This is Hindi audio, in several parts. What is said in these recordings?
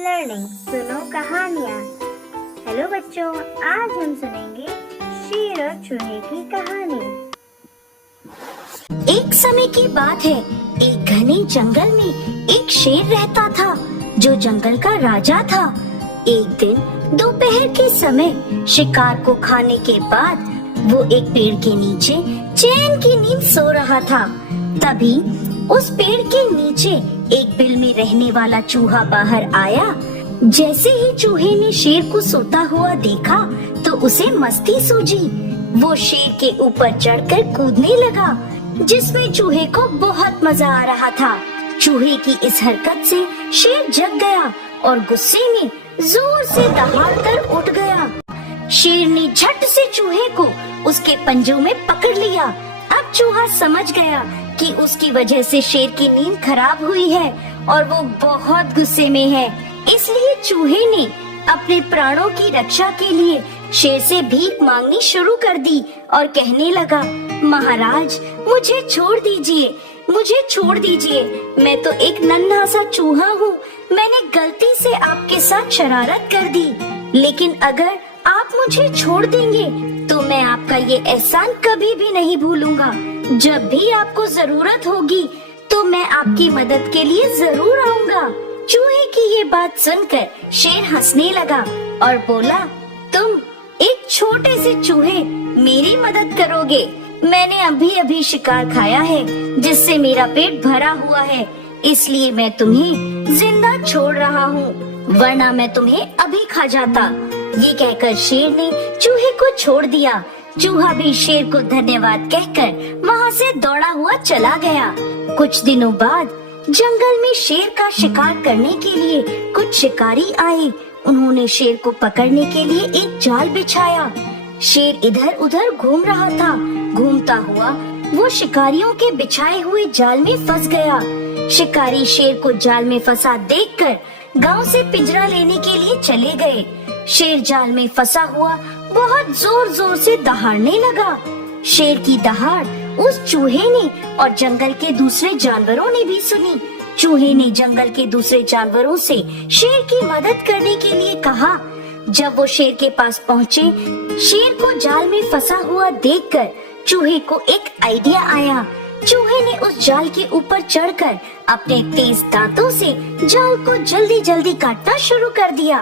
लर्निंग, सुनो कहानियाँ। हेलो बच्चों, आज हम सुनेंगे शेर और चूहे की कहानी। एक समय की बात है, एक घने जंगल में एक शेर रहता था जो जंगल का राजा था। एक दिन दोपहर के समय शिकार को खाने के बाद वो एक पेड़ के नीचे चैन की नींद सो रहा था। तभी उस पेड़ के नीचे एक बिल में रहने वाला चूहा बाहर आया। जैसे ही चूहे ने शेर को सोता हुआ देखा तो उसे मस्ती सूझी। वो शेर के ऊपर चढ़कर कूदने लगा, जिसमें चूहे को बहुत मजा आ रहा था। चूहे की इस हरकत से शेर जग गया और गुस्से में जोर से दहाड़कर उठ गया। शेर ने झट से चूहे को उसके पंजों में पकड़ लिया। अब चूहा समझ गया कि उसकी वजह से शेर की नींद खराब हुई है और वो बहुत गुस्से में है। इसलिए चूहे ने अपने प्राणों की रक्षा के लिए शेर से भीख मांगनी शुरू कर दी और कहने लगा, महाराज मुझे छोड़ दीजिए, मुझे छोड़ दीजिए। मैं तो एक नन्हा सा चूहा हूँ। मैंने गलती से आपके साथ शरारत कर दी, लेकिन अगर आप मुझे छोड़ देंगे तो मैं आपका ये एहसान कभी भी नहीं भूलूंगा। जब भी आपको जरूरत होगी तो मैं आपकी मदद के लिए जरूर आऊंगा। चूहे की ये बात सुनकर शेर हंसने लगा और बोला, तुम एक छोटे से चूहे मेरी मदद करोगे? मैंने अभी अभी शिकार खाया है जिससे मेरा पेट भरा हुआ है, इसलिए मैं तुम्हें जिंदा छोड़ रहा हूँ, वरना मैं तुम्हें अभी खा जाता। ये कहकर शेर ने चूहे को छोड़ दिया। चूहा भी शेर को धन्यवाद कहकर वहाँ से दौड़ा हुआ चला गया। कुछ दिनों बाद जंगल में शेर का शिकार करने के लिए कुछ शिकारी आए। उन्होंने शेर को पकड़ने के लिए एक जाल बिछाया। शेर इधर उधर घूम रहा था। घूमता हुआ वो शिकारियों के बिछाए हुए जाल में फंस गया। शिकारी शेर को जाल में फंसा देखकर गांव से पिंजरा लेने के लिए चले गए। शेर जाल में फंसा हुआ बहुत जोर जोर से दहाड़ने लगा। शेर की दहाड़ उस चूहे ने और जंगल के दूसरे जानवरों ने भी सुनी। चूहे ने जंगल के दूसरे जानवरों से शेर की मदद करने के लिए कहा। जब वो शेर के पास पहुँचे, शेर को जाल में फंसा हुआ देखकर चूहे को एक आइडिया आया। चूहे ने उस जाल के ऊपर चढ़कर अपने तेज दांतों से जाल को जल्दी जल्दी काटना शुरू कर दिया।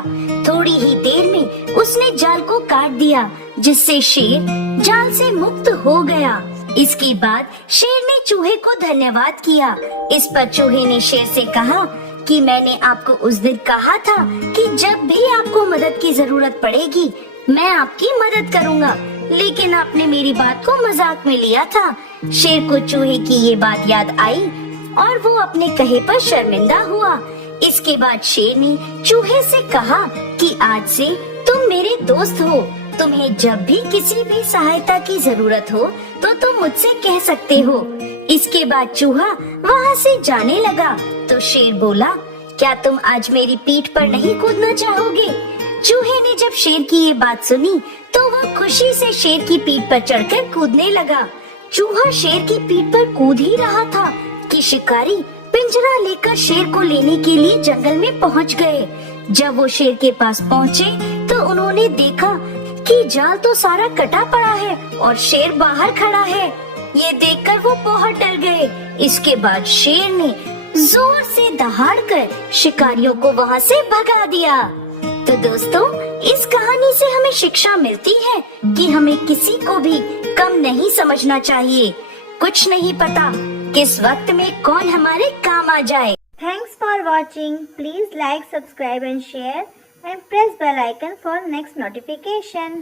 थोड़ी ही देर में उसने जाल को काट दिया, जिससे शेर जाल से मुक्त हो गया। इसके बाद शेर ने चूहे को धन्यवाद किया। इस पर चूहे ने शेर से कहा कि मैंने आपको उस दिन कहा था कि जब भी आपको मदद की जरूरत पड़ेगी मैं आपकी मदद करूँगा, लेकिन आपने मेरी बात को मजाक में लिया था। शेर को चूहे की ये बात याद आई और वो अपने कहे पर शर्मिंदा हुआ। इसके बाद शेर ने चूहे से कहा कि आज से तुम मेरे दोस्त हो। तुम्हें जब भी किसी भी सहायता की जरूरत हो तो तुम मुझसे कह सकते हो। इसके बाद चूहा वहाँ से जाने लगा तो शेर बोला, क्या तुम आज मेरी पीठ पर नहीं कूदना चाहोगे? चूहे ने जब शेर की ये बात सुनी तो वो खुशी से शेर की पीठ पर चढ़कर कूदने लगा। चूहा शेर की पीठ पर कूद ही रहा था कि शिकारी पिंजरा लेकर शेर को लेने के लिए जंगल में पहुंच गए। जब वो शेर के पास पहुंचे तो उन्होंने देखा कि जाल तो सारा कटा पड़ा है और शेर बाहर खड़ा है। ये देखकर वो बहुत डर गए। इसके बाद शेर ने जोर से दहाड़कर शिकारियों को वहाँ से भगा दिया। तो दोस्तों, इस कहानी से हमें शिक्षा मिलती है कि हमें किसी को भी कम नहीं समझना चाहिए। कुछ नहीं पता किस वक्त में कौन हमारे काम आ जाए। Thanks for watching. Please like, subscribe and share and press bell icon for next notification.